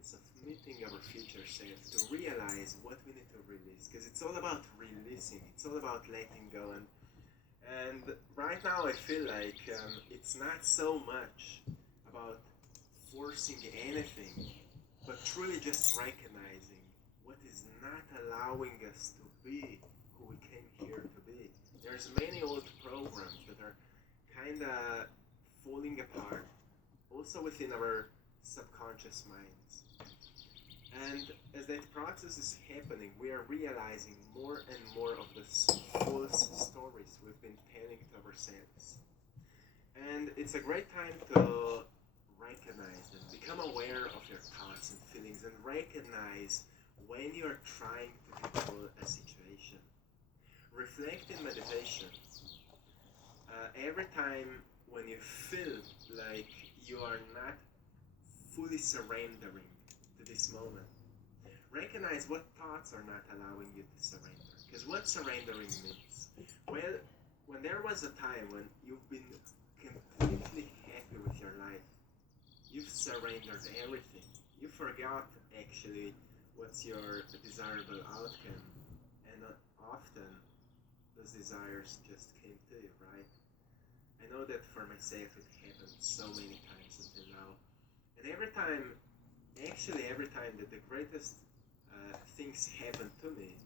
practice of meeting our future self to realize what we need to release, because it's all about releasing, it's all about letting go. And right now I feel like it's not so much about forcing anything, but truly just recognizing what is not allowing us to be who we came here to be. There's many old programs that are kind of falling apart, also within our subconscious minds. And as that process is happening, we are realizing more and more of the false stories we've been telling to ourselves. And it's a great time to recognize them, become aware of your thoughts and feelings, and recognize when you're trying to control a situation. Reflect in meditation. Every time when you feel like you are not fully surrendering to this moment, recognize what thoughts are not allowing you to surrender. Because what surrendering means? Well, when there was a time when you've been completely happy with your life, you've surrendered everything. You forgot actually what's your desirable outcome, and often those desires just came to you, right? I know that for myself it happened so many times until now. And every time that the greatest things happened to me,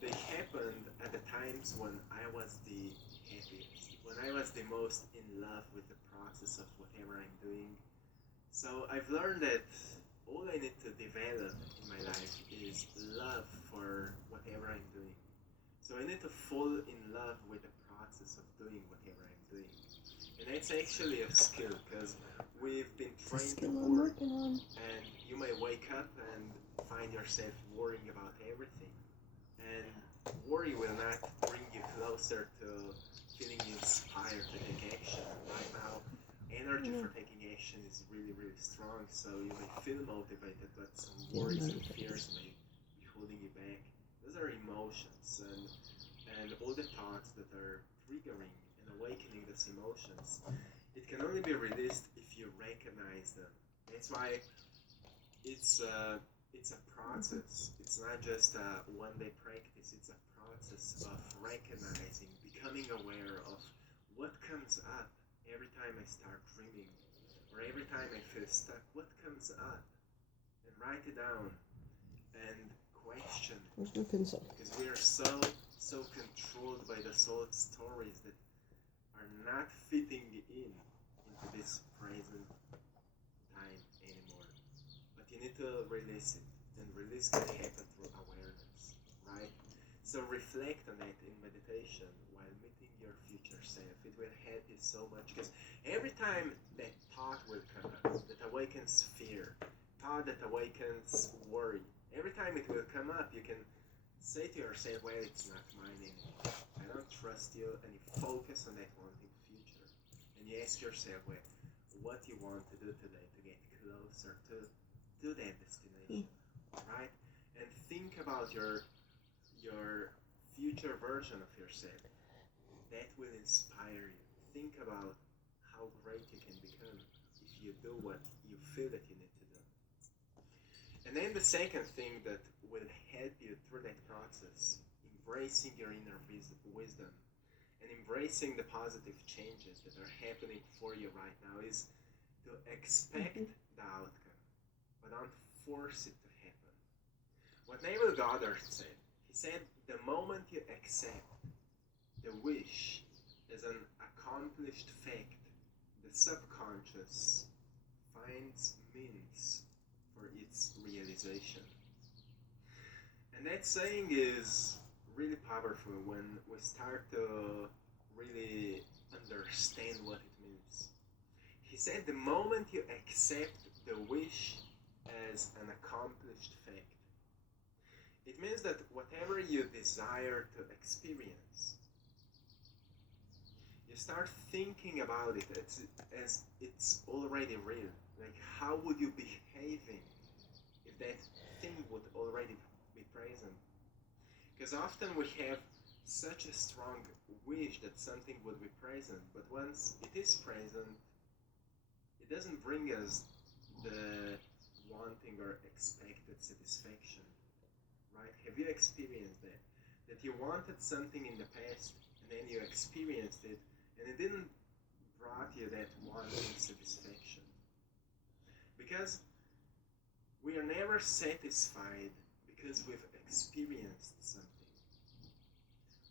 they happened at the times when I was the happiest, when I was the most in love with the process of whatever I'm doing. So I've learned that all I need to develop in my life is love for whatever I'm doing. So I need to fall in love with the process of doing whatever I'm doing. And that's actually a skill, because we've been trained to worry, and you may wake up and find yourself worrying about everything. And worry will not bring you closer to feeling inspired to take action. Right now, energy for taking action is really, really strong, so you may feel motivated, but some worries and fears may be holding you back. Those are emotions, and all the thoughts that are triggering and awakening these emotions. It can only be released if you recognize them. That's why it's a process. It's not just a one-day practice. It's a process of recognizing, becoming aware of what comes up every time I start dreaming, or every time I feel stuck. What comes up, and write it down and question it. Because we are so controlled by the soul stories that are not fitting into this present time anymore. But you need to release it, and release can happen through awareness, right? So reflect on it in meditation while meeting your future self. It will help you so much, because every time that thought will come up, that awakens fear, thought that awakens worry, every time it will come up, you can say to yourself, well, it's not mine anymore. I don't trust you, and you focus on that wanting future. And you ask yourself, well, what you want to do today to get closer to that destination, right? And think about your future version of yourself. That will inspire you. Think about how great you can become if you do what you feel that you need to do. And then the second thing that will help you through that process, embracing your inner wisdom and embracing the positive changes that are happening for you right now, is to expect the outcome, but don't force it to happen. What Neville Goddard said, he said, the moment you accept the wish as an accomplished fact, the subconscious finds means for its realization. And that saying is really powerful when we start to really understand what it means. He said the moment you accept the wish as an accomplished fact, it means that whatever you desire to experience, you start thinking about it as it's already real. Like, how would you be behaving if that thing would already be present? Because often we have such a strong wish that something would be present, but once it is present, it doesn't bring us the unexpected satisfaction, right? Have you experienced that? That you wanted something in the past and then you experienced it and it didn't brought you that wanting satisfaction. Because we are never satisfied because we've experienced something.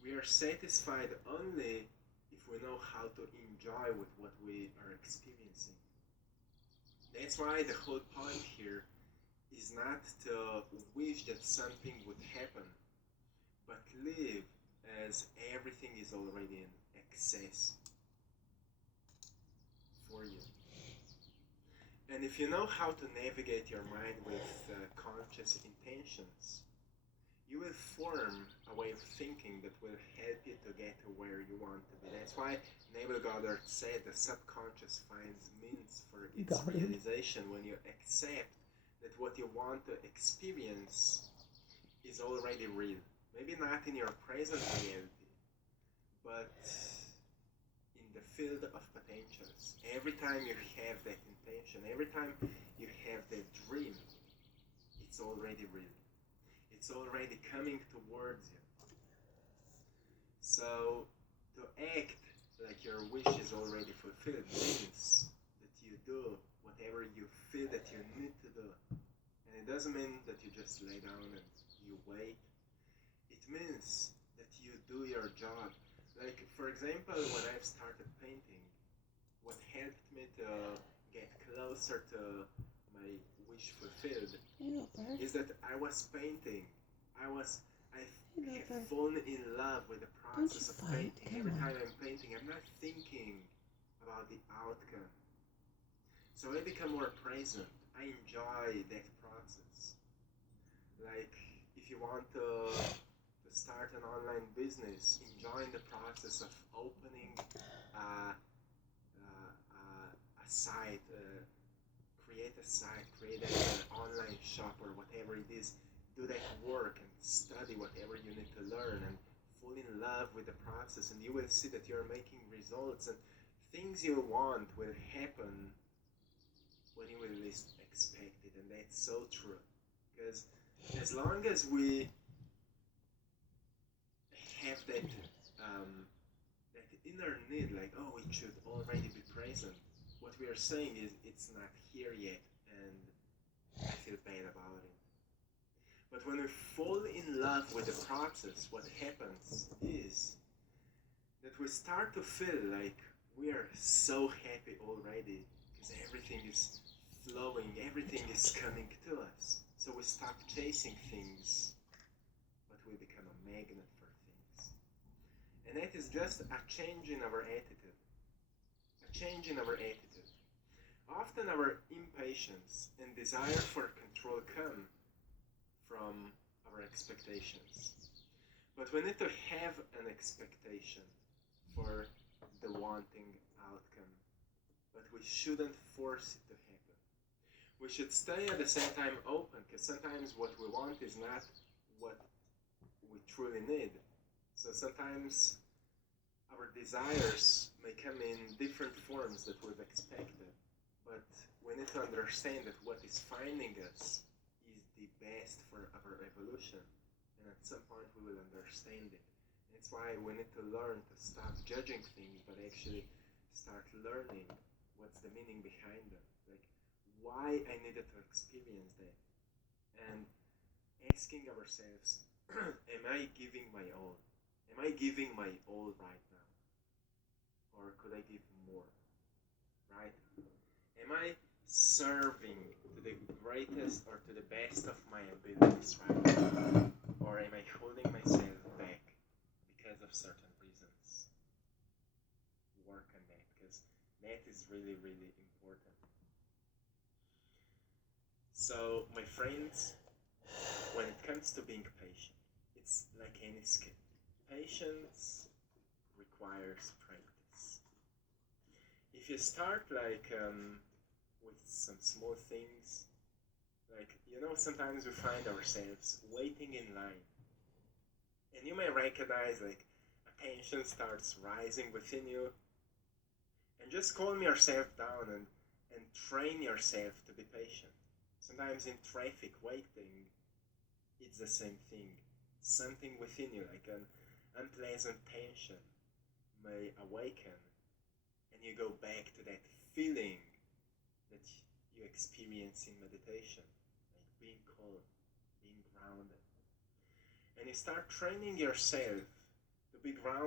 We are satisfied only if we know how to enjoy with what we are experiencing. That's why the whole point here is not to wish that something would happen, but live as everything is already in excess for you. And if you know how to navigate your mind with conscious intentions, you will form a way of thinking that will help you to get to where you want to be. That's why Neville Goddard said the subconscious finds means for its realization when you accept that what you want to experience is already real. Maybe not in your present reality, but in the field of potentials. Every time you have that intention, every time you have that dream, it's already real. It's already coming towards you. So, to act like your wish is already fulfilled means that you do whatever you feel that you need to do. And it doesn't mean that you just lay down and you wait. It means that you do your job. Like, for example, when I've started painting, what helped me to get closer to my wish fulfilled is that I was painting. I have fallen in love with the process of painting. Every time I'm painting, I'm not thinking about the outcome. So I become more present. I enjoy that process. Like, if you want to start an online business, enjoying the process of opening a site, create a site, create an online shop or whatever it is, do that work and study whatever you need to learn and fall in love with the process, and you will see that you're making results and things you want will happen when you will least expect it. And that's so true, because as long as we have that inner need, like, oh, it should already be present, what we are saying is it's not here yet and I feel bad about it. But when we fall in love with the process, what happens is that we start to feel like we are so happy already because everything is flowing, everything is coming to us. So we stop chasing things, but we become a magnet for things. And that is just a change in our attitude. A change in our attitude. Often our impatience and desire for control come from our expectations. But we need to have an expectation for the wanting outcome. But we shouldn't force it to happen. We should stay at the same time open, because sometimes what we want is not what we truly need. So sometimes our desires may come in different forms that we've expected. But we need to understand that what is finding us is the best for our evolution. And at some point we will understand it. That's why we need to learn to stop judging things, but actually start learning what's the meaning behind them. Like, why I needed to experience that. And asking ourselves, am I giving my all? Am I giving my all right now? Or could I give more? Right? Am I serving to the greatest or to the best of my abilities right now? Or am I holding myself back because of certain reasons? Work on that, because that is really, really important. So, my friends, when it comes to being patient, it's like any skill. Patience requires practice. If you start with some small things, like, sometimes we find ourselves waiting in line, and you may recognize like a tension starts rising within you, and just calm yourself down and train yourself to be patient. Sometimes in traffic waiting, it's the same thing. Something within you, like an unpleasant tension, may awaken, and you go back to that feeling that you experience in meditation, like being calm, being grounded. And you start training yourself to be grounded